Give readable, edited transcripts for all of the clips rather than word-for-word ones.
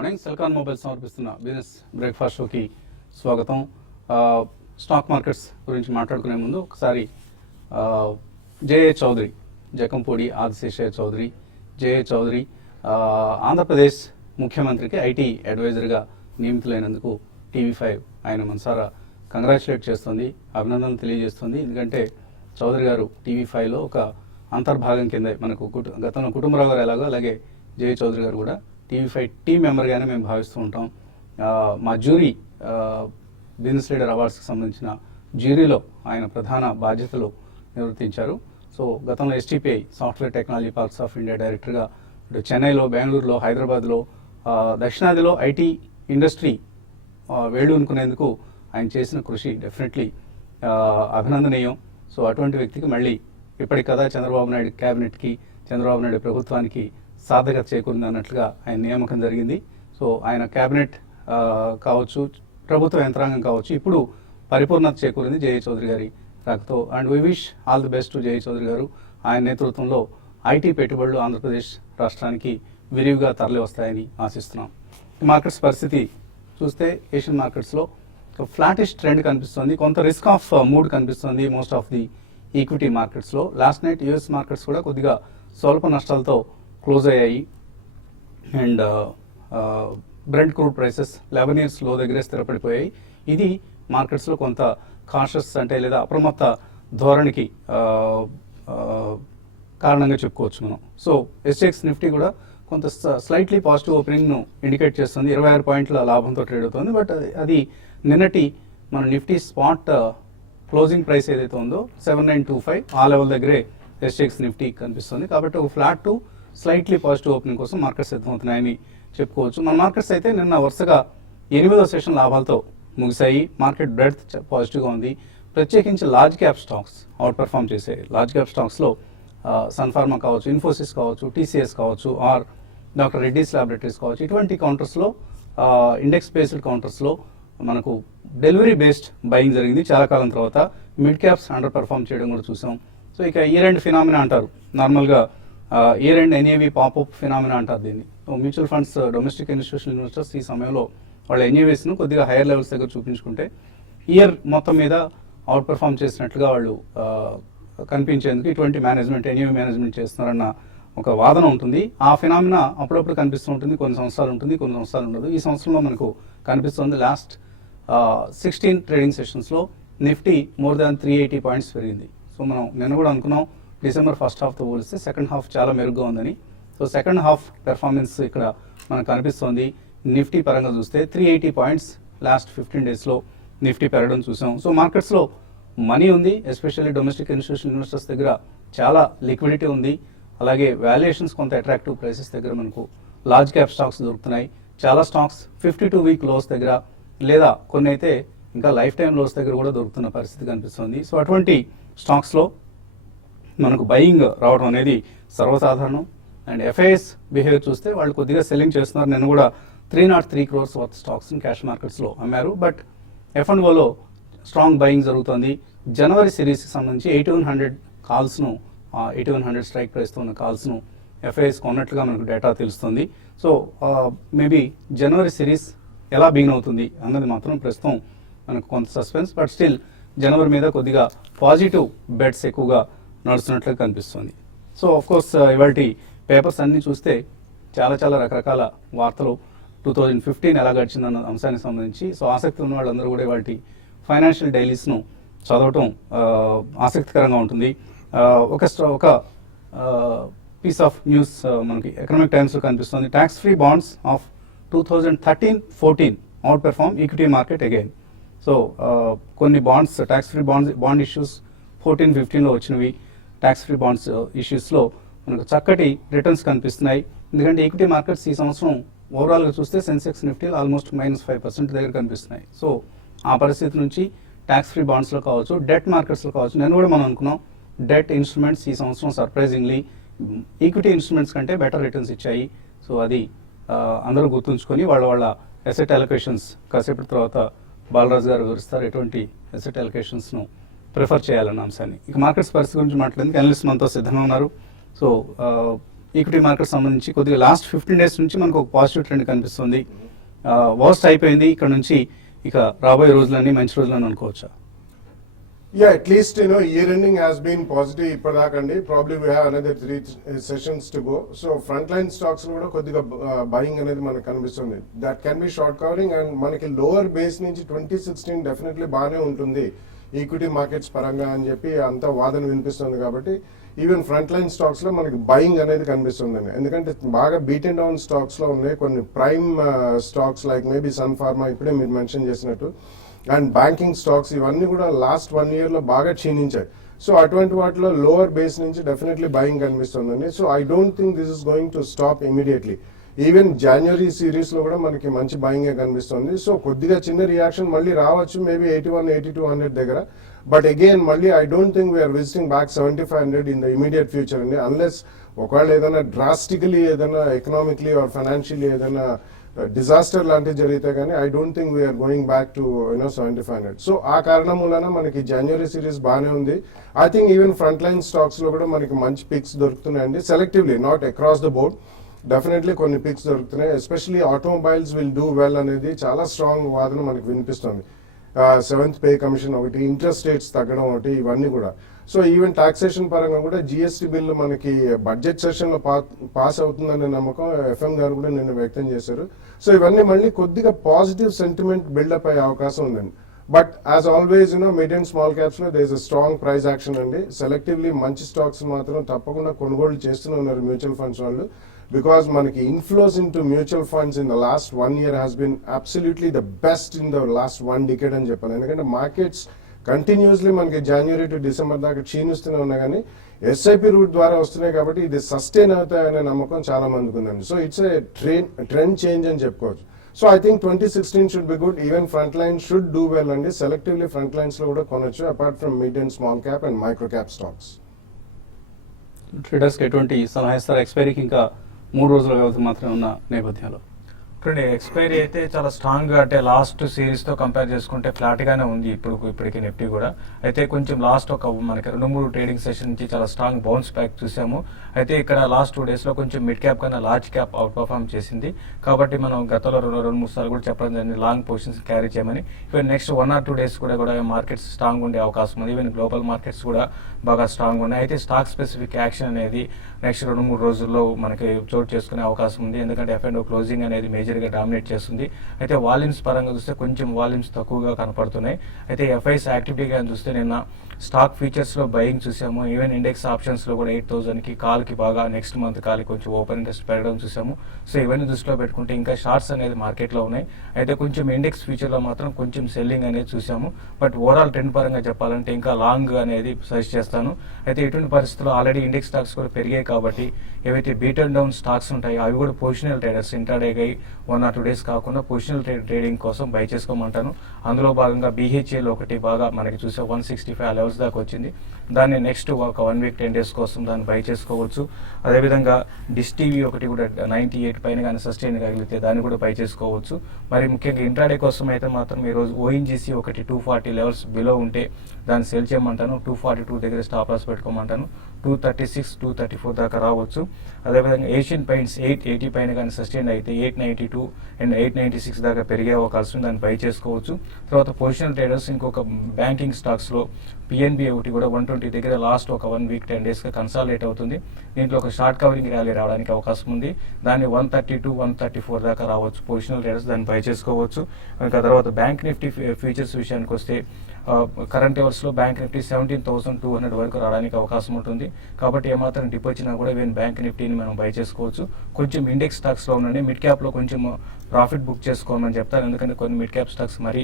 Morning. Celkon mobiles సమర్పిస్తున్న business breakfast షోకి స్వాగతం. స్టాక్ మార్కెట్స్ గురించి మాట్లాడుకునే ముందు ఒకసారి జేఏ చౌదరి, జకంపూడి ఆదిశేషయ్య చౌదరి, జేఏ చౌదరి ఆంధ్రప్రదేశ్ ముఖ్యమంత్రికి ఐటీ అడ్వైజర్గా నియమితులైనందుకు TV5 ఆయన మనసారా కంగ్రాచులేట్ చేస్తుంది, అభినందనలు తెలియజేస్తుంది. ఎందుకంటే చౌదరి గారు TV5లో ఒక అంతర్భాగం కింద మనకు గతంలో కుటుంబరావు గారు ఎలాగో అలాగే జేఏ చౌదరి గారు కూడా TV5 టీమ్ మెంబర్గానే మేము భావిస్తూ ఉంటాం. మా జ్యూరీ బిజినెస్ లీడర్ అవార్డ్స్కి సంబంధించిన జ్యూరీలో ఆయన ప్రధాన బాధ్యతలు నిర్వర్తించారు. సో గతంలో STPI software technology parks of India డైరెక్టర్గా ఇటు చెన్నైలో, బెంగళూరులో, హైదరాబాద్లో, దక్షిణాదిలో ఐటీ ఇండస్ట్రీ వేళ్ళూనుకునేందుకు ఆయన చేసిన కృషి డెఫినెట్లీ అభినందనీయం. సో అటువంటి వ్యక్తికి మళ్ళీ ఇప్పటికి కదా చంద్రబాబు నాయుడు క్యాబినెట్కి, చంద్రబాబు నాయుడు ప్రభుత్వానికి సార్థకత చేకూరింది అన్నట్లుగా ఆయన నియామకం జరిగింది. సో ఆయన క్యాబినెట్ కావచ్చు, ప్రభుత్వ యంత్రాంగం కావచ్చు, ఇప్పుడు పరిపూర్ణత చేకూరింది జేఏ చౌదరి గారి రాకతో. And we wish all the best to J A Chowdary గారు. ఆయన నేతృత్వంలో ఐటీ పెట్టుబడులు ఆంధ్రప్రదేశ్ రాష్ట్రానికి విరివిగా తరలి వస్తాయని ఆశిస్తున్నాం. మార్కెట్స్ పరిస్థితి చూస్తే ఏషియన్ మార్కెట్స్లో ఫ్లాటిష్ ట్రెండ్ కనిపిస్తుంది, కొంత రిస్క్ ఆఫ్ మూడ్ కనిపిస్తుంది మోస్ట్ ఆఫ్ ది ఈక్విటీ మార్కెట్స్లో. లాస్ట్ నైట్ US మార్కెట్స్ కూడా కొద్దిగా స్వల్ప నష్టాలతో క్లోజ్ అయ్యాయి. And Brent crude prices 11 years లో దగ్గరే స్థిరపడిపోయాయి. ఇది మార్కెట్స్లో కొంత కాషస్ అంటే లేదా అప్రమత్త ధోరణికి కారణంగా చెప్పుకోవచ్చు మనం. సో SGX నిఫ్టీ కూడా కొంత స్లైట్లీ పాజిటివ్ ఓపెనింగ్ను ఇండికేట్ చేస్తుంది, 26 పాయింట్ల లాభంతో ట్రేడ్ అవుతుంది. బట్ అది నిన్నటి మన నిఫ్టీ స్పాట్ క్లోజింగ్ ప్రైస్ ఏదైతే ఉందో 7925 ఆ లెవెల్ దగ్గరే SGX నిఫ్టీ కనిపిస్తుంది. కాబట్టి ఒక flat to slightly positive opening కోసం మార్కెట్స్ సిద్ధమవుతున్నాయని చెప్పుకోవచ్చు. మన మార్కెట్స్ అయితే నిన్న వరుసగా 8వ సెషన్ లాభాలతో ముగిశాయి. మార్కెట్ బ్రెడ్త్ పాజిటివ్గా ఉంది. ప్రత్యేకించి large cap stocks out perform చేసాయి. లార్జ్ క్యాప్ స్టాక్స్లో సన్ఫార్మా కావచ్చు, ఇన్ఫోసిస్ కావచ్చు, TCS కావచ్చు, ఆర్ డాక్టర్ రెడ్డీస్ ల్యాబొరేటరీస్ కావచ్చు, ఇటువంటి కౌంటర్స్లో ఇండెక్స్ బేస్డ్ కౌంటర్స్లో మనకు డెలివరీ బేస్డ్ బయింగ్ జరిగింది చాలా కాలం తర్వాత. మిడ్ క్యాప్స్ అండర్ పర్ఫామ్ చేయడం కూడా చూసాం. సో ఇక ఇయర్ ఎండ్ ఫినామినా అంటారు, నార్మల్గా year end NAV popup phenomena అంటారు దీన్ని. Mutual funds, domestic institutional investors ఈ సమయంలో వాళ్ళ NAVస్ను కొద్దిగా హైయర్ లెవెల్స్ దగ్గర చూపించుకుంటే ఇయర్ మొత్తం మీద అవుట్ పర్ఫామ్ చేసినట్లుగా వాళ్ళు కనిపించేందుకు ఇటువంటి మేనేజ్మెంట్, NAV మేనేజ్మెంట్ చేస్తున్నారన్న ఒక వాదన ఉంటుంది. ఆ ఫినామినా అప్పుడప్పుడు కనిపిస్తూ ఉంటుంది, కొన్ని సంవత్సరాలు ఉంటుంది, కొన్ని సంవత్సరాలు ఉండదు. ఈ సంవత్సరంలో మనకు కనిపిస్తుంది. లాస్ట్ 16 ట్రేడింగ్ సెషన్స్లో నిఫ్టీ మోర్ దాన్ 380 పాయింట్స్ పెరిగింది. సో మనం నిన్న కూడా అనుకున్నాం డిసెంబర్ ఫస్ట్ హాఫ్తో పోలిస్తే సెకండ్ హాఫ్ చాలా మెరుగ్గా ఉందని. సో సెకండ్ హాఫ్ పెర్ఫార్మెన్స్ ఇక్కడ మనకు కనిపిస్తోంది. నిఫ్టీ పరంగా చూస్తే 380 పాయింట్స్ లాస్ట్ 15 డేస్లో నిఫ్టీ పెరగడం చూసాం. సో మార్కెట్స్లో మనీ ఉంది, ఎస్పెషల్లీ డొమెస్టిక్ ఇన్స్టిట్యూషనల్ ఇన్వెస్టర్స్ దగ్గర చాలా లిక్విడిటీ ఉంది. అలాగే వాల్యుయేషన్స్ కొంత అట్రాక్టివ్ ప్రైసెస్ దగ్గర మనకు లార్జ్ క్యాప్ స్టాక్స్ దొరుకుతున్నాయి. చాలా స్టాక్స్ 52 వీక్ లోస్ దగ్గర, లేదా కొన్ని అయితే ఇంకా లైఫ్ టైం లోస్ దగ్గర కూడా దొరుకుతున్న పరిస్థితి కనిపిస్తుంది. సో అటువంటి స్టాక్స్లో మనకు బయింగ్ రావడం అనేది సర్వసాధారణం. అండ్ FIS బిహేవియర్ చూస్తే వాళ్ళు కొద్దిగా సెల్లింగ్ చేస్తున్నారు. నేను కూడా 303 crores వర్త్ స్టాక్స్ని క్యాష్ మార్కెట్స్లో అమ్మారు. బట్ F&Oలో స్ట్రాంగ్ బయింగ్ జరుగుతుంది. జనవరి సిరీస్కి సంబంధించి 8100 కాల్స్ను, 8100 స్ట్రైక్ ప్రైస్తో ఉన్న కాల్స్ను FIS కొన్నట్లుగా మనకు డేటా తెలుస్తుంది. సో మేబీ జనవరి సిరీస్ ఎలా బిగిన్ అవుతుంది అన్నది మాత్రం ప్రస్తుతం మనకు కొంత సస్పెన్స్. బట్ స్టిల్ జనవరి మీద కొద్దిగా పాజిటివ్ బెట్స్ ఎక్కువగా నడుస్తున్నట్లుగా కనిపిస్తుంది. సో ఆఫ్కోర్స్ ఇవాళ పేపర్స్ అన్నీ చూస్తే చాలా చాలా రకరకాల వార్తలు 2015 ఎలా గడిచిందన్న అంశానికి సంబంధించి. సో ఆసక్తి ఉన్న వాళ్ళందరూ కూడా ఇవాళ ఫైనాన్షియల్ డైలీస్ను చదవటం ఆసక్తికరంగా ఉంటుంది. ఒక పీస్ ఆఫ్ న్యూస్ మనకి ఎకనామిక్ టైమ్స్లో కనిపిస్తుంది. Tax free bonds of 2013-14 outperform equity market again. So కొన్ని bonds, tax free bond issues 14-15లో వచ్చినవి. ట్యాక్స్ ఫ్రీ బాండ్స్ ఇష్యూస్లో మనకు చక్కటి రిటర్న్స్ కనిపిస్తున్నాయి. ఎందుకంటే ఈక్విటీ మార్కెట్స్ ఈ సంవత్సరం ఓవరాల్గా చూస్తే సెన్సెక్స్ నిఫ్టీలు ఆల్మోస్ట్ -5% దగ్గర కనిపిస్తున్నాయి. సో ఆ పరిస్థితి నుంచి ట్యాక్స్ ఫ్రీ బాండ్స్లో కావచ్చు, డెట్ మార్కెట్స్లో కావచ్చు, నేను కూడా మనం అనుకున్నాం డెట్ ఇన్స్ట్రుమెంట్స్ ఈ సంవత్సరం సర్ప్రైజింగ్లీ ఈక్విటీ ఇన్స్ట్రుమెంట్స్ కంటే బెటర్ రిటర్న్స్ ఇచ్చాయి. సో అది అందరూ గుర్తుంచుకొని వాళ్ళ అసెట్ అలొకేషన్స్ కాసేపటి తర్వాత బాలరాజు గారు వివరిస్తారు ఎటువంటి అసెట్ అలొకేషన్స్ను ప్రిఫర్ చేయాలన్న అంశాన్ని. ఇక మార్కెట్స్ పరిస్థితి గురించి మాట్లాడేందుకు అనలిస్ట్ మనతో సిద్ధంగా ఉన్నారు. సో ఈక్విటీ మార్కెట్ సంబంధించి కొద్దిగా లాస్ట్ 15 days నుంచి మనకు ఒక పాజిటివ్ ట్రెండ్ కనిపిస్తుంది. వర్స్ట్ అయిపోయింది, ఇక్కడ నుంచి ఇక రాబోయే రోజులన్నీ మంచి రోజులని అనుకోవచ్చా? Yeah, at least year ending has been positive ఇప్పటిదాకండి. Probably we have another 3 sessions to go. So frontline stocks లో కూడా కొద్దిగా బయింగ్ అనేది మనకు కనిపిస్తుంది. That can be short covering and మనకి లోవర్ బేస్ నుంచి 2016 డెఫినెట్లీ బాగానే ఉంటుంది ఈక్విటీ మార్కెట్స్ పరంగా అని చెప్పి అంత వాదన వినిపిస్తుంది. కాబట్టి ఈవెన్ ఫ్రంట్ లైన్ స్టాక్స్ లో మనకి బయింగ్ అనేది కనిపిస్తుందండి. ఎందుకంటే బాగా బీట్ అండ్ డౌన్ స్టాక్స్ లో ఉన్నాయి కొన్ని prime stocks like maybe Sun Pharma ఇప్పుడే మీరు మెన్షన్ చేసినట్టు, అండ్ బ్యాంకింగ్ స్టాక్స్ ఇవన్నీ కూడా లాస్ట్ 1 year లో బాగా క్షీణించాయి. సో అటువంటి వాటిలో లోవర్ బేస్ నుంచి డెఫినెట్లీ బయింగ్ కనిపిస్తుందండి. So I don't think this is going to stop immediately. Even January series లో కూడా మనకి మంచి బయింగే కనిపిస్తుంది. సో కొద్దిగా చిన్న రియాక్షన్ మళ్ళీ రావచ్చు మేబీ 81-8200 దగ్గర. బట్ అగైన్ మళ్ళీ I don't think we're visiting back 7500 in the immediate future అండి, అన్లెస్ ఒకవేళ ఏదైనా డ్రాస్టికలీ ఏదైనా ఎకనామిక్లీ ఆర్ ఫైనాన్షియలీ ఏదైనా డిజాస్టర్ లాంటివి జరిగితే కానీ I don't think we're going back to 7500. So ఆ కారణం వలన మనకి జనవరి సిరీస్ బాగానే ఉంది. I think even front line stocks లో కూడా మనకి మంచి పిక్స్ దొరుకుతున్నాయండి, selectively not across the board. Definitely కొన్ని పిక్స్ దొరుకుతున్నాయి. Especially automobiles will do well అనేది చాలా స్ట్రాంగ్ వాదన మనకు వినిపిస్తుంది. 7th పే కమిషన్ ఒకటి, ఇంట్రెస్ట్ రేట్స్ తగ్గడం ఒకటి, ఇవన్నీ కూడా. సో ఈవెన్ టాక్సేషన్ పరంగా కూడా జిఎస్టీ బిల్లు మనకి బడ్జెట్ సెషన్ లో పాస్ అవుతుందనే నమ్మకం ఎఫ్ఎం గారు కూడా నిన్న వ్యక్తం చేశారు. సో ఇవన్నీ మళ్ళీ కొద్దిగా పాజిటివ్ సెంటిమెంట్ బిల్డప్ అయ్యే అవకాశం ఉందండి. But as always mid and small caps లో there is a strong price action అండి. సెలెక్టివ్లీ మంచి స్టాక్స్ మాత్రం తప్పకుండా కొనుగోలు చేస్తూనే ఉన్నారు మ్యూచువల్ ఫండ్స్ వాళ్ళు. Because మనకి inflows into mutual funds in the last 1 year has been absolutely the best in the last 1 decade అని చెప్పాలి. ఎందుకంటే మార్కెట్స్ కంటిన్యూస్లీ మనకి జనవరి టు డిసెంబర్ దాకా క్షీణిస్తూనే ఉన్నాయి, కానీ ఎస్ఐపి రూట్ ద్వారా వస్తున్నాయి కాబట్టి ఇది సస్టైన్ అవుతాయనే నమ్మకం చాలా మందికి ఉందండి. So it's a trend change అని చెప్పుకోవచ్చు. So I think 2016 should be good. Even front line should do well అండి. సెలెక్టివ్లీ ఫ్రంట్ లైన్స్ లో కూడా కొనొచ్చు, apart from mid and small cap and micro cap stocks. ట్రేడర్స్కి ఎటువంటి సలహా ఇస్తారు? ఎక్స్పైరీకి ఇంకా 3 రోజుల వ్యవధి మాత్రమే ఉన్న నేపథ్యంలో చూడండి, ఎక్స్పైరీ అయితే చాలా స్ట్రాంగ్గా, అంటే లాస్ట్ సిరీస్తో కంపేర్ చేసుకుంటే ఫ్లాట్గానే ఉంది ఇప్పటికి నిఫ్టీ కూడా. అయితే కొంచెం లాస్ట్ మనకి 2-3 ట్రేడింగ్ సెషన్ నుంచి చాలా స్ట్రాంగ్ బౌన్స్ బ్యాక్ చూసాము. అయితే ఇక్కడ లాస్ట్ 2 daysలో కొంచెం మిడ్ క్యాప్ కన్నా లార్జ్ క్యాప్ అవుట్ పర్ఫార్మ్ చేసింది. కాబట్టి మనం గతంలో 2-3 సార్లు కూడా చెప్పడం జరిగింది లాంగ్ పొజిషన్స్ క్యారీ చేయమని. ఈవెన్ నెక్స్ట్ 1 or 2 days కూడా మార్కెట్స్ స్ట్రాంగ్ ఉండే అవకాశం ఉంది. ఈవెన్ గ్లోబల్ మార్కెట్స్ కూడా బాగా స్ట్రాంగ్ ఉన్నాయి. అయితే స్టాక్ స్పెసిఫిక్ యాక్షన్ అనేది నెక్స్ట్ 2-3 రోజుల్లో మనకి చోటు చేసుకునే అవకాశం ఉంది. ఎందుకంటే F&O క్లోజింగ్ అనేది మేజర్గా డామినేట్ చేస్తుంది. అయితే వాల్యూమ్స్ పరంగా చూస్తే కొంచెం వాల్యూమ్స్ తక్కువగా కనపడుతున్నాయి. అయితే ఎఫ్ఐస్ యాక్టివిటీగా చూస్తే నిన్న స్టాక్ ఫీచర్స్లో బయింగ్ చూసాము. ఈవెన్ ఇండెక్స్ ఆప్షన్స్లో కూడా 8000కి కాల్కి బాగా నెక్స్ట్ మంత్ కాల్కి కొంచెం ఓపెన్ ఇంట్రెస్ట్ పెరగడం చూసాము. సో ఇవన్నీ దృష్టిలో పెట్టుకుంటే ఇంకా షార్ట్స్ అనేది మార్కెట్లో ఉన్నాయి. అయితే కొంచెం ఇండెక్స్ ఫ్యూచర్లో మాత్రం కొంచెం సెల్లింగ్ అనేది చూసాము. బట్ ఓవరాల్ ట్రెండ్ పరంగా చెప్పాలంటే ఇంకా లాంగ్ అనేది సజెస్ట్ చేస్తాను. అయితే ఇటువంటి పరిస్థితుల్లో ఆల్రెడీ ఇండెక్స్ స్టాక్స్ కూడా పెరిగాయి కాబట్టి ఏవైతే బీట్ అండ్ డౌన్ స్టాక్స్ ఉంటాయో అవి కూడా పొజిషనల్ ట్రేడర్స్ ఇంట్రాడేగా 1 or 2 days కాకుండా పొజిషనల్ ట్రేడింగ్ కోసం బై చేసుకోమంటాను. అందులో భాగంగా BHAలో ఒకటి బాగా మనకి చూసే 165 లెవెల్స్ దాకా వచ్చింది. దాన్ని నెక్స్ట్ ఒక 1 week 10 days కోసం దాన్ని బై చేసుకోవచ్చు. అదేవిధంగా డిష్ టీవీ ఒకటి కూడా 98 పైన కానీ సస్టైన్ కాగలిగితే దాన్ని కూడా బై చేసుకోవచ్చు. మరి ముఖ్యంగా ఇంట్రాడే కోసం అయితే మాత్రం ఈరోజు ONGC ఒకటి 240 లెవెల్స్ బిలో ఉంటే దాన్ని సెల్ చేయమంటాను. 242 దగ్గర స్టాప్ లాస్ పెట్టుకోమంటాను. 236, 234 దాకా రావచ్చు. అదేవిధంగా ఏషియన్ పెయింట్స్ 880 పైన కానీ సస్టైన్ అయితే 892 అండ్ 896 దాకా పెరిగే అవకాశం ఉంది, దాన్ని బై చేసుకోవచ్చు. తర్వాత పొజిషనల్ ట్రేడర్స్ ఇంకొక బ్యాంకింగ్ స్టాక్స్లో PNB ఒకటి కూడా 120 దగ్గర లాస్ట్ ఒక 1 week 10 daysగా కన్సాలిడేట్ అవుతుంది. దీంట్లో ఒక షార్ట్ కవరింగ్ ర్యాలీ రావడానికి అవకాశం ఉంది. దాన్ని 132, 134 దాకా రావచ్చు. పొజిషనల్ ట్రేడర్స్ దాన్ని బై చేసుకోవచ్చు. ఇంకా తర్వాత బ్యాంక్ నిఫ్టీ ఫ్యూచర్స్ విషయానికి వస్తే కరెంట్ అవర్స్లో బ్యాంక్ నిఫ్టీ 17,200 వరకు రావడానికి అవకాశం ఉంటుంది. కాబట్టి ఏమాత్రం డిప్ వచ్చినా కూడా ఈవెన్ బ్యాంక్ నిఫ్టీని మనం బై చేసుకోవచ్చు. కొంచెం ఇండెక్స్ స్టాక్స్లో ఉండండి. మిడ్ క్యాప్లో కొంచెం ప్రాఫిట్ బుక్ చేసుకోమని చెప్తాను. ఎందుకంటే కొన్ని మిడ్ క్యాప్ స్టాక్స్ మరి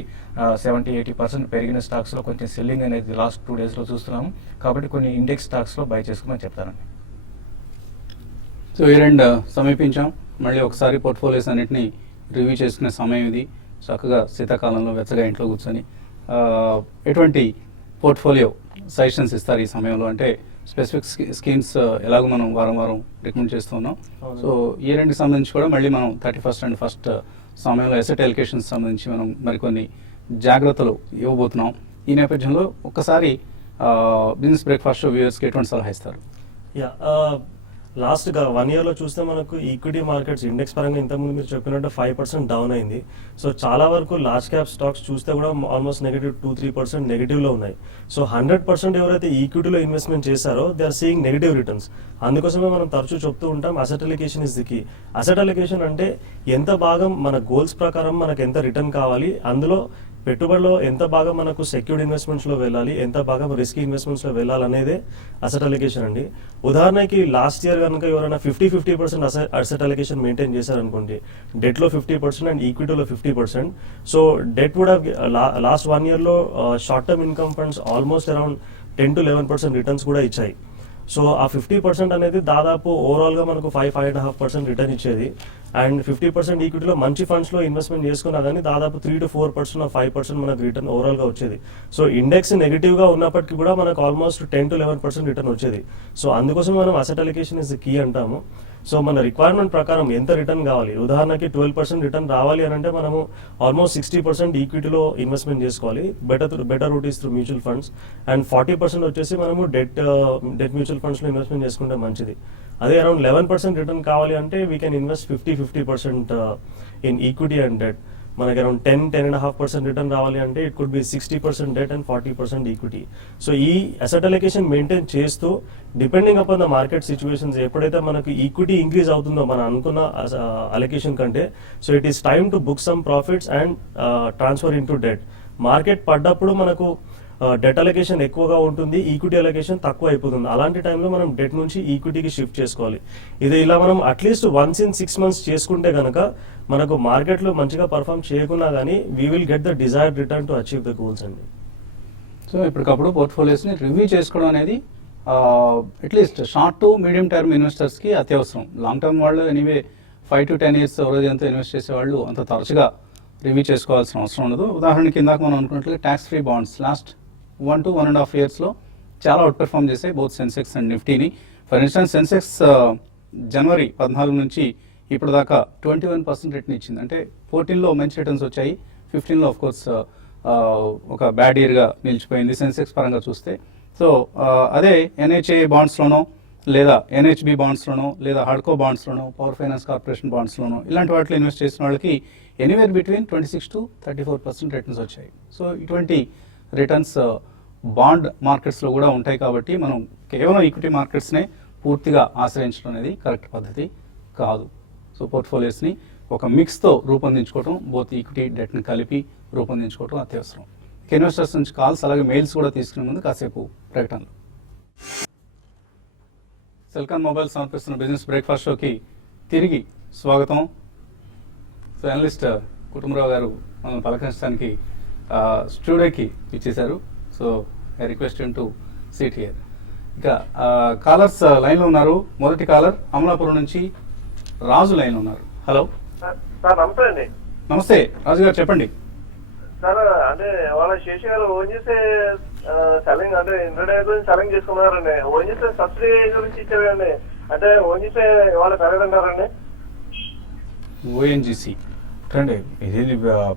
70-80% పెరిగిన స్టాక్స్లో కొంచెం సెల్లింగ్ అనేది లాస్ట్ 2 daysలో చూస్తున్నాము. కాబట్టి కొన్ని ఇండెక్స్ స్టాక్స్లో బై చేసుకోమని చెప్తానండి. సో ఇయర్ ఎండ్ సమీపించాం. మళ్ళీ ఒకసారి పోర్ట్ఫోలియోస్ అన్నింటినీ రివ్యూ చేసుకునే సమయం ఇది. చక్కగా శీతాకాలంలో వెచ్చగా ఇంట్లో కూర్చొని ఎటువంటి పోర్ట్ఫోలియో సజెషన్స్ ఇస్తారు ఈ సమయంలో? అంటే స్పెసిఫిక్ స్కీమ్స్ ఎలాగో మనం వారం రికమెండ్ చేస్తున్నాం. సో ఇయర్ ఎండ్కి సంబంధించి కూడా మళ్ళీ మనం 31st and 1st సమయంలో ఎసెట్ ఎలికేషన్స్ సంబంధించి మనం మరికొన్ని జాగ్రత్తలు ఇవ్వబోతున్నాం. ఈ నేపథ్యంలో ఒక్కసారి బిజినెస్ బ్రేక్ఫాస్ట్ షో వ్యూవర్స్కి ఎటువంటి సలహా ఇస్తారు? లాస్ట్ 1 year లో చూస్తే మనకు ఈక్విటీ మార్కెట్స్ ఇండెక్స్ పరంగా ఇంతకుముందు మీరు చెప్పినట్టు 5% డౌన్ అయింది. సో చాలా వరకు లార్జ్ క్యాప్ స్టాక్స్ చూస్తే కూడా ఆల్మోస్ట్ -2-3% నెగిటివ్లో ఉన్నాయి. సో 100% ఎవరైతే ఈక్విటీలో ఇన్వెస్ట్మెంట్ చేశారో they are seeing negative returns. అందుకోసమే మనం తరచూ చెప్తూ ఉంటాం asset allocation is the key. Asset allocation అంటే ఎంత భాగం మన గోల్స్ ప్రకారం మనకు ఎంత రిటర్న్ కావాలి, అందులో పెట్టుబడిలో ఎంత భాగం మనకు సెక్యూర్డ్ ఇన్వెస్ట్మెంట్స్లో వెళ్ళాలి, ఎంత భాగం రిస్కీ ఇన్వెస్ట్మెంట్స్లో వెళ్ళాలనేదే అసెట్ అలికేషన్ అండి. ఉదాహరణకి లాస్ట్ ఇయర్ కనుక ఎవరైనా 50% అసెట్ అలికేషన్ మెయింటైన్ చేశారనుకోండి, డెట్లో 50% అండ్ ఈక్విటీలో 50%. సో డెట్ వుడ్ లాస్ట్ 1 yearలో short term income funds almost around 10-11% returns కూడా ఇచ్చాయి. సో ఆ 50% అనేది దాదాపు ఓవరాల్గా మనకు 5-5.5% రిటర్న్ ఇచ్చేది. అండ్ 50% ఈక్విటీలో మంచి ఫండ్స్లో ఇన్వెస్ట్మెంట్ చేసుకున్నా కానీ దాదాపు 3-4% 5% మనకు రిటర్న్ ఓవరాల్గా వచ్చేది. సో ఇండెక్స్ నెగిటివ్గా ఉన్నప్పటికీ కూడా మనకు ఆల్మోస్ట్ 10-11% రిటర్న్ వచ్చేది. సో అందుకోసం మనం asset allocation is the key అంటాము. సో మన రిక్వైర్మెంట్ ప్రకారం ఎంత రిటర్న్ కావాలి, ఉదాహరణకి 12% రిటర్న్ రావాలి అని అంటే మనము ఆల్మోస్ట్ 60% ఈక్విటీలో ఇన్వెస్ట్మెంట్ చేసుకోవాలి. Better route is through mutual funds. And 40% వచ్చేసి మనము డెట్ మ్యూచువల్ ఫండ్స్లో ఇన్వెస్ట్మెంట్ చేసుకుంటే మంచిది. అదే అరౌండ్ 11% రిటర్న్ కావాలి అంటే we can invest 50% in equity and debt. మనకి అరౌండ్ 10-10.5% రిటర్న్ రావాలి అంటే it could be 60% debt and 40% equity. So ఈ అసెట్ అలికేషన్ మెయింటైన్ చేస్తూ depending upon the market situations ఎప్పుడైతే మనకు ఈక్విటీ ఇంక్రీజ్ అవుతుందో మనం అనుకున్న అలికేషన్ కంటే, so it is time to book some profits and transfer in to debt. Market పడ్డప్పుడు మనకు డెట్ అలొకేషన్ ఎక్కువగా ఉంటుంది, ఈక్విటీ అలొకేషన్ తక్కువ అయిపోతుంది. అలాంటి టైంలో మనం డెట్ నుంచి ఈక్విటీకి షిఫ్ట్ చేసుకోవాలి. ఇది ఇలా మనం అట్లీస్ట్ వన్స్ ఇన్ 6 months చేసుకుంటే కనుక మనకు మార్కెట్లో మంచిగా పర్ఫామ్ చేయకున్నా కానీ we will get the desired return to achieve the goals అండి. సో ఇప్పటికప్పుడు పోర్ట్ఫోలియోస్ని రివ్యూ చేసుకోవడం అనేది at least short to medium term ఇన్వెస్టర్స్కి అత్యవసరం. లాంగ్ టర్మ్ వాళ్ళు ఎనీవే 5 to 10 years ఎవరైతే ఎంత ఇన్వెస్ట్ చేసేవాళ్ళు అంత తరచుగా రివ్యూ చేసుకోవాల్సిన అవసరం ఉండదు. ఉదాహరణకి ఇందాక మనం అనుకున్నట్లుగా tax free bonds last 1 to 1.5 yearsలో చాలా అవుట్ పెర్ఫామ్ చేసాయి బోత్ సెన్సెక్స్ అండ్ నిఫ్టీని. ఫర్ ఇన్స్టెన్స్ సెన్సెక్స్ జనవరి 14 నుంచి ఇప్పుడు దాకా 21% రిటర్న్ ఇచ్చింది. అంటే 14లో మంచి రిటర్న్స్ వచ్చాయి, 15లో ఆఫ్ కోర్స్ ఒక బ్యాడ్ ఇయర్గా నిలిచిపోయింది సెన్సెక్స్ పరంగా చూస్తే. సో అదే ఎన్హెచ్ఏ బాండ్స్లోనో లేదా ఎన్హెచ్బి బాండ్స్లోనో లేదా హడ్కో బాండ్స్లోనో పవర్ ఫైనాన్స్ కార్పొరేషన్ బాండ్స్లోనో ఇలాంటి వాటిలో ఇన్వెస్ట్ చేసిన వాళ్ళకి ఎనీవేర్ బిట్వీన్ 26 to 34% రిటర్న్స్ వచ్చాయి. సో ఇటువంటి రిటర్న్స్ బాండ్ మార్కెట్స్లో కూడా ఉంటాయి కాబట్టి మనం కేవలం ఈక్విటీ మార్కెట్స్నే పూర్తిగా ఆశ్రయించడం అనేది కరెక్ట్ పద్ధతి కాదు. సో పోర్ట్ఫోలియోస్ని ఒక మిక్స్తో రూపొందించుకోవడం, బోత్ ఈక్విటీ డెట్ని కలిపి రూపొందించుకోవడం అత్యవసరం. ఇన్వెస్టర్స్ నుంచి కాల్స్ అలాగే మెయిల్స్ కూడా తీసుకునే ముందు కాసేపు ప్రకటనలు. సెల్కాన్ మొబైల్ సమర్పిస్తున్న బిజినెస్ బ్రేక్ఫాస్ట్ షోకి తిరిగి స్వాగతం. సో అనలిస్ట్ కుటుంబరావు గారు మనం పలకరించడానికి స్టూడియోకి ఇచ్చేశారు. So I request to seat here. ఇక కాలర్స్ లైన్లో ఉన్నారు. మొదటి కాలర్ అమలాపురం నుంచి రాజు లైన్లో ఉన్నారు. హలో సార్, నమస్తే అండి. నమస్తే రాజు గారు, చెప్పండి. సార్, అంటే వాళ్ళ శేషి గారు ఓన్ చేసే సెల్లింగ్ అంటే ఇంటర్డే గురించి సెల్లింగ్ చేసుకున్నారండి. ఓన్ చేసే సబ్సిడీ గురించి ఇచ్చారండి. అంటే ఓన్ చేసే వాళ్ళ ఖరీదంటారండి. ఓఎన్జీసీ అండి ఇది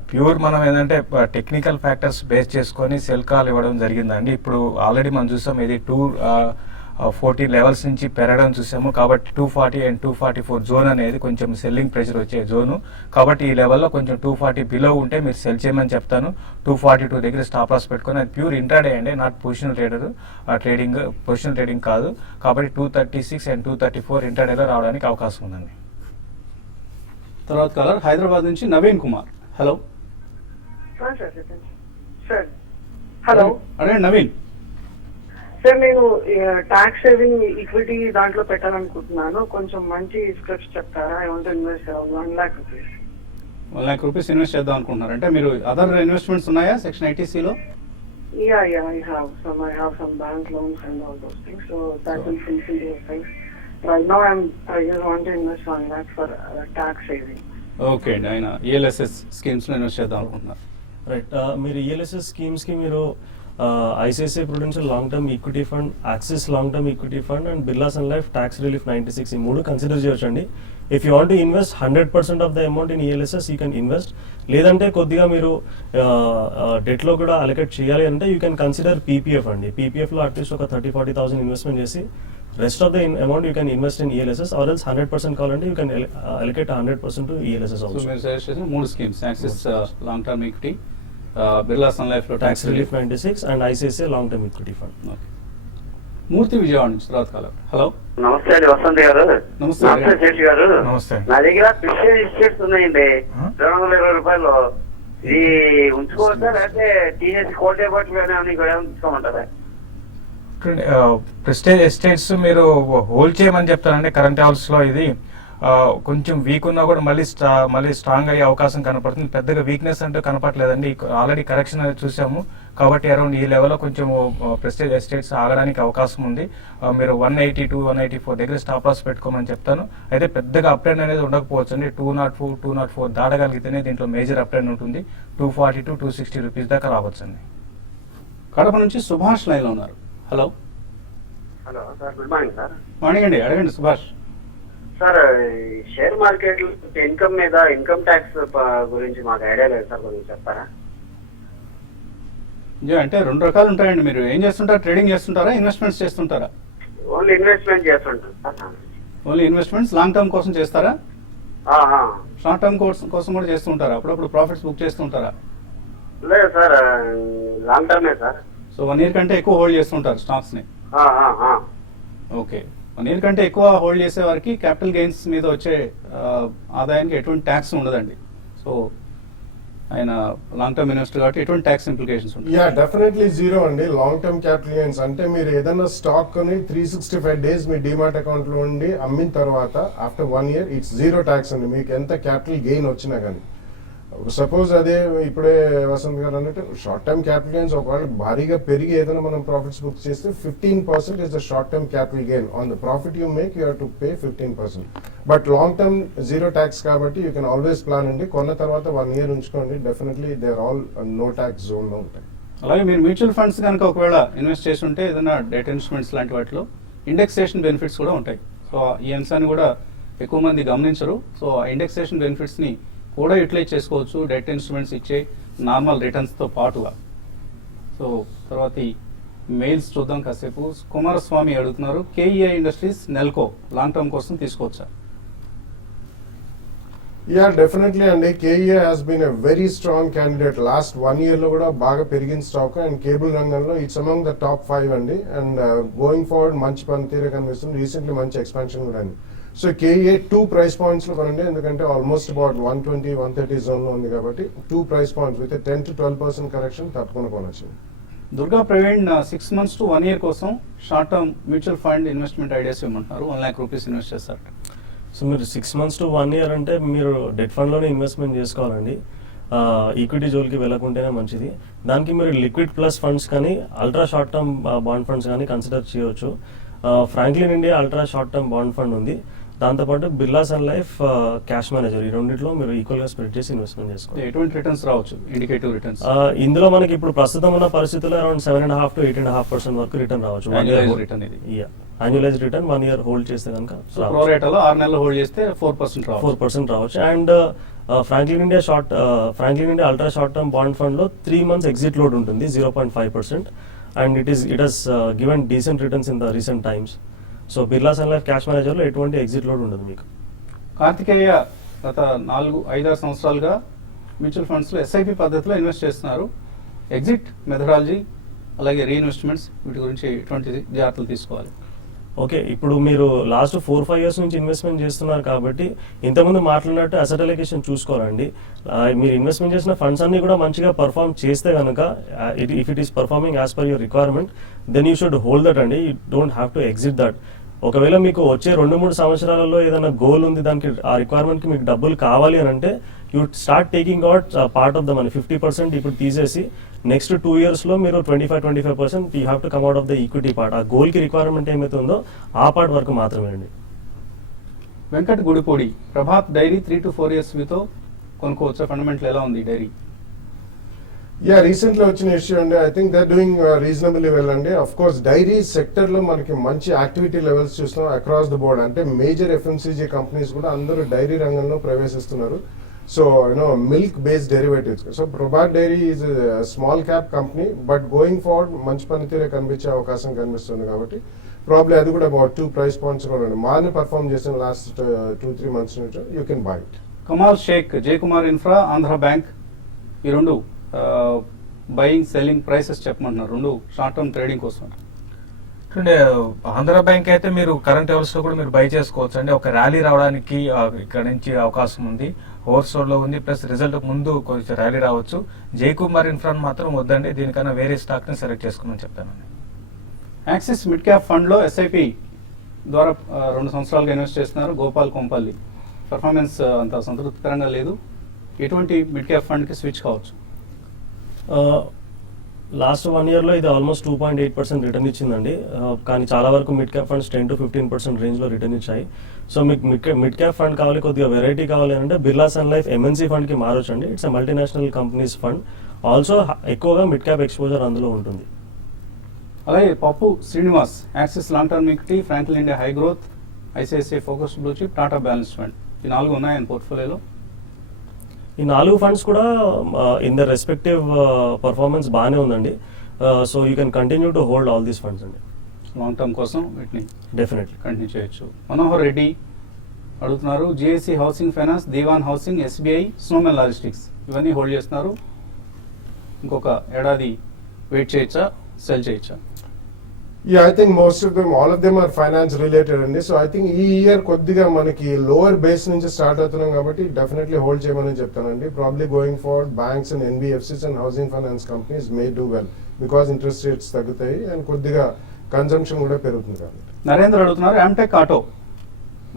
ప్యూర్ మనం ఏంటంటే టెక్నికల్ ఫ్యాక్టర్స్ బేస్ చేసుకొని సెల్ కాల్ ఇవ్వడం జరిగిందండి. ఇప్పుడు ఆల్రెడీ మనం చూసాం ఇది 240 లెవెల్స్ నుంచి పెరగడం చూసాము. కాబట్టి 240 and 244 జోన్ అనేది కొంచెం సెల్లింగ్ ప్రెషర్ వచ్చే జోను. కాబట్టి ఈ లెవెల్లో కొంచెం 240 బిలో ఉంటే మీరు సెల్ చేయమని చెప్తాను. 242 దగ్గర స్టాప్ లాస్ పెట్టుకొని, అది ప్యూర్ ఇంట్రాడే అండి, నాట్ పొజిషనల్ పొజిషనల్ ట్రేడింగ్ కాదు. కాబట్టి 236 and 234 ఇంట్రాడేలో రావడానికి అవకాశం ఉందండి. తర్వాత కాలర్ హైదరాబాద్ నుంచి Naveen Kumar. Hello sir. Hello అదే నవీన్. సార్, నేను ట్యాక్స్ సేవింగ్ ఈక్విటీ దాంట్లో పెట్టాలనుకుంటున్నాను. కొంచెం మంచి స్క్రిప్ట్స్ చెప్తారా? I want to invest around 1 lakh rupees. 1 lakh rupees invest చేద్దాం అనుకుంటున్నారు. అంటే మీరు అదర్ ఇన్వెస్ట్మెంట్స్ ఉన్నాయా section 80Cలో? Yeah, I have some bank loans and all those things. So that will fulfill those things. Right now I just want to invest 1 lakh for tax saving. Okay అండి, ఆయన ELSS స్కీమ్స్లో invest చేద్దాం అనుకుంటున్నారు. Right, మీరు ELSS స్కీమ్స్కి మీరు ICICI Prudential long term equity fund, Axis long term equity fund and Birla Sun Life tax relief 96 ఈ 3 consider చేయొచ్చండి. If you want to invest 100% of the amount in ELSS you can invest. లేదంటే కొద్దిగా మీరు డెట్లో కూడా allocate చేయాలి అంటే you can consider PPF అండి. పీపీఎఫ్లో at least ఒక 30-40 thousand ఇన్వెస్ట్మెంట్ చేసి Rest of the amount you can invest in ELSS, or else 100% కావాలంటే you can allocate 100% to ELSS so also. మీరు సజెస్ట్ చేసిన 3 schemes, Axis long term equity, Birla Sun Life లో Tax Relief 96 and ICICI Long Term Equity Fund. మూర్తి విజయవాడ నుంచి తర్వాత కాలం. Hello, నమస్తే అండి వసంత్ గారు. నమస్తే. నమస్తే శేష్ గారు. నమస్తే. నా దగ్గర క్రిస్టియన్ ఇన్స్టిట్యూట్స్ ఉన్నాయండి, 220 రూపాయలు. ఇది ఉంచుకోవచ్చా లేకపోతే టీఎస్ కోటే పట్లు తీసుకోమంటారా? ప్రెస్టేజ్ ఎస్టేట్స్ మీరు హోల్డ్ చేయమని చెప్తారండి. కరెంట్ హౌస్ లో ఇది కొంచెం వీక్ ఉన్నా కూడా మళ్ళీ స్ట్రాంగ్ అయ్యే అవకాశం కనపడుతుంది. పెద్దగా వీక్నెస్ అంటే కనపడలేదండి. ఆల్రెడీ కరెక్షన్ అనేది చూసాము కాబట్టి అరౌండ్ ఈ లెవెల్లో కొంచెం ప్రెస్టేజ్ ఎస్టేట్స్ ఆగడానికి అవకాశం ఉంది. మీరు 182, 184 దగ్గర స్టాప్ లాస్ పెట్టుకోమని చెప్తాను. అయితే పెద్దగా అప్ ట్రెండ్ అనేది ఉండకపోవచ్చు అండి. 204, 204 దాటగలిగితేనే దీంట్లో మేజర్ అప్ ట్రెండ్ ఉంటుంది. 242, 260 రూపీస్ దాకా రావచ్చు అండి. కడప నుంచి సుభాష్ లైన్ లో ఉన్నారు. Hello, hello sir, good morning sir. Morning అండి, అడగండి Subhash. Sir, share market income మీద ఇన్కమ్ ట్యాక్స్ గురించి మాకు ఐడియా లేదు సార్, కొంచెం చెప్తారా? అంటే 2 రకాలు ఉంటాయండి. మీరు ఏం చేస్తుంటారా? ట్రేడింగ్ చేస్తుంటారా, ఇన్వెస్ట్మెంట్స్ చేస్తుంటారా? ఓన్లీ ఇన్వెస్ట్మెంట్ చేస్తుంటారు. ఓన్లీ ఇన్వెస్ట్మెంట్స్ లాంగ్ టర్మ్ కోసం చేస్తారా? ఆహా. షార్ట్ టర్మ్ కోసం కూడా చేస్తుంటారా? అప్పుడప్పుడు ప్రాఫిట్స్ బుక్ చేస్తుంటారా? లేదు సార్, లాంగ్ టర్మే సార్. సో 1 ఇయర్ కంటే ఎక్కువ హోల్డ్ చేస్తుంటారు స్టాక్స్ ని. ఓకే, 1 ఇయర్ కంటే ఎక్కువ హోల్డ్ చేసే వారికి క్యాపిటల్ గెయిన్స్ మీద వచ్చే ఆదాయానికి ఎటువంటి ట్యాక్స్ ఉండదండి. సో ఆయన లాంగ్ టర్మ్ ఇన్వెస్టర్ కాబట్టి ఎటువంటి ట్యాక్స్ ఇంప్లికేషన్స్ ఉంటాయి? యా, డెఫినెట్లీ జీరో అండి. లాంగ్ టర్మ్ క్యాపిటల్ గెయిన్స్ అంటే మీరు ఏదైనా స్టాక్ కొని 365 డేస్ మీ డిమాట్ అకౌంట్ లో ఉండి అమ్మిన తర్వాత after 1 year it's zero tax అండి, మీకు ఎంత క్యాపిటల్ గెయిన్ వచ్చినా కానీ. సపోజ్ అదే ఇప్పుడే వసంత్ గారు అన్నట్టు షార్ట్ టర్మ్ క్యాపిటల్ గెయిన్స్ ఒకవేళ భారీగా పెరిగి ఏదైనా మనం ప్రాఫిట్స్ బుక్ చేస్తే 15% is the short term capital gain. On the profit you make you have to pay 15%. But long term zero tax కాబట్టి యూ కెన్ ఆల్వేస్ ప్లాన్ అండి. కొన్న తర్వాత 1 ఇయర్ ఉంచుకోండి, definitely they are all no tax zone లో ఉంటాయి. అలాగే మీరు mutual funds కనుక ఒకవేళ ఇన్వెస్ట్ చేసి ఉంటే ఏదైనా డెట్ ఇన్స్ట్రుమెంట్స్ లాంటి వాటిలో ఇండెక్సేషన్ బెనిఫిట్స్ కూడా ఉంటాయి. సో ఈ అంశాన్ని కూడా ఎక్కువ మంది గమనించరు. సో ఆ ఇండెక్సేషన్ బెనిఫిట్స్ ని కూడా యూటిలైజ్ చేసుకోవచ్చు డెట్ ఇన్స్ట్రుమెంట్స్ ఇచ్చే నార్మల్ రిటర్న్స్తో పాటుగా. సో తర్వాత ఈ మెయిల్స్ చూద్దాం కాసేపు. కుమారస్వామి అడుగుతున్నారు, KEI industries Nelco long term కోసం తీసుకోవచ్చా? యా, డెఫినెట్లీ అండి. KEA has been a very strong candidate. Last 1 year లో కూడా బాగా పెరిగిన స్టాక్ అండ్ కేబుల్ రంగంలో ఇట్స్ అమంగ్ ద టాప్ 5 అండి. అండ్ గోయింగ్ ఫార్వర్డ్ మంచి పనితీరే కనిపిస్తుంది. రీసెంట్లీ మంచి ఎక్స్పాన్షన్ కూడా అండి. సో కేఈఏ 2 ప్రైస్ పాయింట్స్ లో కొనండి, ఎందుకంటే ఆల్మోస్ట్ అబౌట్ 120, 130 జోన్ లో ఉంది కాబట్టి 2 price points with 10 to 12% correction తప్పకుండా కొనొచ్చు. Durga Praveen 6 months to 1 year కోసం short term mutual fund investment ideas ఇవ్వమంటున్నారు. 1 lakh rupees ఇన్వెస్ట్ చేస్తారు. సో మీరు 6 months to 1 year అంటే మీరు డెట్ ఫండ్లోనే ఇన్వెస్ట్మెంట్ చేసుకోవాలండి. ఈక్విటీ జోలికి వెళ్ళకుంటేనే మంచిది. దానికి మీరు లిక్విడ్ ప్లస్ ఫండ్స్ కానీ ultra short term bond funds కానీ కన్సిడర్ చేయవచ్చు. Franklin India ultra short term bond fund ఉంది. దాంతోపాటు Birla Sun Life cash manager, ఈ రెండింటిలో మీరు ఈక్వల్గా స్ప్రెడ్ చేసి ఇన్వెస్ట్మెంట్ చేసుకోవాలి. ఎటువంటి రిటర్న్స్ రావచ్చు? ఇండికేటివ్ రిటర్న్స్ ఇందులో మనకి ఇప్పుడు ప్రస్తుతం ఉన్న పరిస్థితుల్లో అరౌండ్ 7.5 to 8.5% వరకు రిటర్న్ రావచ్చు. యాన్యువలైజ్ రిటర్న్ 1 year హోల్డ్ చేస్తే కనుక ప్రో రేటాలో 6 నెలలు హోల్డ్ చేస్తే 4% రావచ్చు. And Franklin India ultra short term bond fund లో 3 months ఎగ్జిట్ లోడ్ ఉంటుంది 0.5%. And it has given decent returns in the recent times. So Birla Sun Life Cash మేనేజర్లో ఎటువంటి exit load ఉండదు మీకు. కార్తికేయ గత 4-5 సంవత్సరాలుగా మ్యూచువల్ ఫండ్స్లో ఎస్ఐపి పద్ధతిలో ఇన్వెస్ట్ చేస్తున్నారు. ఎగ్జిట్ మెథడాలజీ అలాగే రీఇన్వెస్ట్మెంట్స్ వీటి గురించి ఎటువంటి జాగ్రత్తలు తీసుకోవాలి? ఓకే, ఇప్పుడు మీరు లాస్ట్ 4-5 years నుంచి ఇన్వెస్ట్మెంట్ చేస్తున్నారు కాబట్టి ఇంతకుముందు మాట్లాడినట్టు అసెట్ అలొకేషన్ చూసుకోవాలండి. మీరు ఇన్వెస్ట్మెంట్ చేసిన ఫండ్స్ అన్ని కూడా మంచిగా పర్ఫామ్ చేస్తే కనుక if it is performing as per your requirement then you should hold that అండి. You don't have to exit that. ఒకవేళ మీకు వచ్చే 2-3 సంవత్సరాలలో ఏదైనా గోల్ ఉంది, దానికి ఆ రిక్వైర్మెంట్కి మీకు డబ్బులు కావాలి అని అంటే you start taking out part of the money. 50% ఇప్పుడు తీసేసి నెక్స్ట్ 2 years లో మీరు 25% you have to come out of the equity part. ఆ గోల్కి రిక్వైర్మెంట్ ఏమైతుందో ఆ పార్ట్ వరకు మాత్రమే అండి. Venkat Gudipudi, Prabhat dairy 3 to 4 years మీతో కొనుక్కోవచ్చా? ఫండమెంటల్ ఎలా ఉంది డైరీ? యా, రీసెంట్లీ వచ్చిన ఇష్యూ అండి. I think they doing reasonably well అండి. అఫ్ కోర్స్ డైరీ సెక్టర్ లో మనకి మంచి యాక్టివిటీ లెవెల్స్ చూస్తున్నాం అక్రాస్ ద బోర్డ్. అంటే మేజర్ ఎఫ్ఎంసీజీ కంపెనీస్ కూడా అందరూ డైరీ రంగంలో ప్రవేశిస్తున్నారు. So, milk based derivatives. So, Prabhat Dairy is a small cap company, but going forward, మంచి పనితీరే కనిపించే అవకాశం కనిపిస్తుంది కాబట్టి ప్రాబ్లీ అది కూడా అబౌట్ 2 price points కూడా ఉంది. మాని పర్ఫార్మ్ చేసిన లాస్ట్ 2-3 months నుంచి you can buy it. Kamal Shaikh, Jayakumar Infra, Andhra Bank, ఈ రెండు బయింగ్ సెల్లింగ్ ప్రైసెస్ చెప్పమంటున్నారు, రెండు షార్ట్ టర్మ్ ట్రేడింగ్ కోసం. అంటే ఆంధ్ర బ్యాంక్ అయితే మీరు కరెంట్ లెవెల్స్ లో కూడా మీరు బై చేసుకోవచ్చు అండి. ఒక ర్యాలీ రావడానికి ఇక్కడ నుంచి అవకాశం ఉంది, ఓవర్సోడ్ లో ఉంది, ప్లస్ రిజల్ట్ ముందు కొంచెం ర్యాలీ రావచ్చు. జయకుమార్ ఇన్ఫ్రాన్ మాత్రం వద్దండి, దీనికన్నా వేరే స్టాక్ ని సెలెక్ట్ చేసుకోమని చెప్తానండి. యాక్సిస్ మిడ్ క్యాప్ ఫండ్లో ఎస్ఐపి ద్వారా 2 సంవత్సరాలుగా ఇన్వెస్ట్ చేస్తున్నారు గోపాల్ కొంపల్లి. పర్ఫార్మెన్స్ అంత సంతృప్తికరంగా లేదు. ఎటువంటి మిడ్ క్యాప్ ఫండ్కి స్విచ్ కావచ్చు? లాస్ట్ 1 yearలో ఇది ఆల్మోస్ట్ 2.8% రిటర్న్ ఇచ్చిందండి. కానీ చాలా వరకు మిడ్ క్యాప్ ఫండ్స్ 10 to 15% రేంజ్లో రిటర్న్ ఇచ్చాయి. సో మీకు మిడ్ క్యాప్ ఫండ్ కావాలి, కొద్దిగా వెరైటీ కావాలి అంటే బిర్లా సన్ లైఫ్ ఎంఎన్సీ ఫండ్కి మారొచ్చు అండి. It's multinational companies fund, also ఎక్కువగా మిడ్ క్యాప్ ఎక్స్పోజర్ అందులో ఉంటుంది. అలాగే పప్పు Srinivas, axis long term equity, Franklin India high growth, ICICI focus blue chip, Tata balance fund, ఈ 4 ఉన్నాయని పోర్ట్ఫోలియోలో. ఈ 4 ఫండ్స్ కూడా ఇన్ ద రెస్పెక్టివ్ పర్ఫార్మెన్స్ బాగానే ఉందండి. So you can continue to hold all these funds అండి. లాంగ్ టర్మ్ కోసం వీటిని డెఫినెట్లీ కంటిన్యూ చేయొచ్చు. మనోహర్ రెడ్డి అడుగుతున్నారు, GIC housing finance, Dewan housing, SBI, Snowman logistics ఇవన్నీ హోల్డ్ చేస్తున్నారు. ఇంకొక ఏడాది వెయిట్ చేయొచ్చా, సెల్ చేయొచ్చా? Yeah, I think most of them, all of them are finance related అండి. సో ఐ థింక్ ఈ ఇయర్ కొద్దిగా మనకి లోవర్ బేస్ నుంచి స్టార్ట్ అవుతున్నాం కాబట్టి డెఫినెట్లీ హోల్డ్ చేయమని చెప్తానండి. Probably going forward banks and NBFCs and housing finance companies May do well because interest rates తగ్గుతాయి అండ్ కొద్దిగా కన్జంప్షన్ కూడా పెరుగుతుంది కాబట్టి. నరేంద్ర అడుగుతున్నారు, యామ్టెక్ ఆటో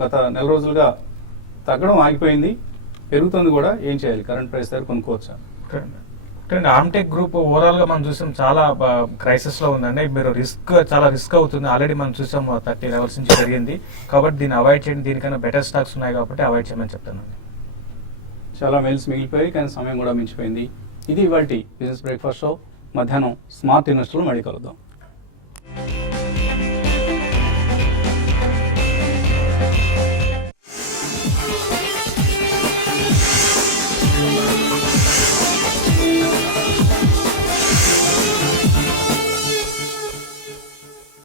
గత 4 రోజులుగా తగ్గడం ఆగిపోయింది, పెరుగుతుంది కూడా, ఏం చేయాలి? కరెంట్ ప్రైస్ దగ్గర కొనుక్కోవచ్చా? ఆమ్టెక్ గ్రూప్ ఓవరాల్ గా మనం చూసాం చాలా క్రైసిస్ లో ఉందండి. మీరు చాలా రిస్క్ అవుతుంది. ఆల్రెడీ మనం చూసాం 30 levels నుంచి పెరిగింది. కాబట్టి దీన్ని అవాయిడ్ చేయండి. దీనికన్నా బెటర్ స్టాక్స్ ఉన్నాయి కాబట్టి అవాయిడ్ చేయమని చెప్తానండి. చాలా మెయిల్స్ మిగిలిపోయాయి కానీ సమయం కూడా మించిపోయింది. ఇది ఇవాల్టి బిజినెస్ బ్రేక్ఫాస్ట్ షో. మధ్యాహ్నం స్మార్ట్ ఇన్వెస్టర్లు మళ్ళీ కలుద్దాం.